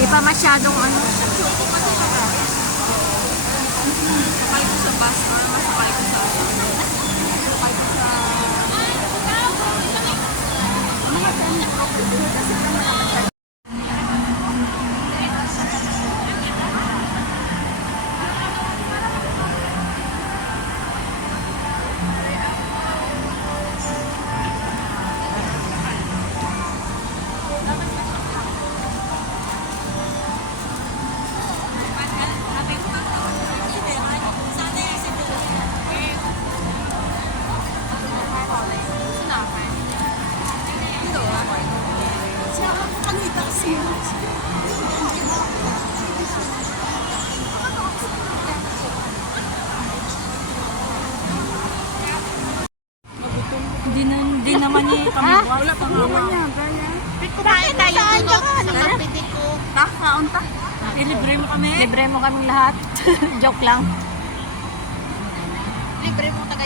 Hindi pa masyadong ano. Hindi na, hindi naman niya kami. Wala pa nga ba? Kumain tayo dito sa kapitid ko. Ta, kaon ta. Ilibre mo kami. Libre mo kaming lahat. Joke lang. Libre mo taga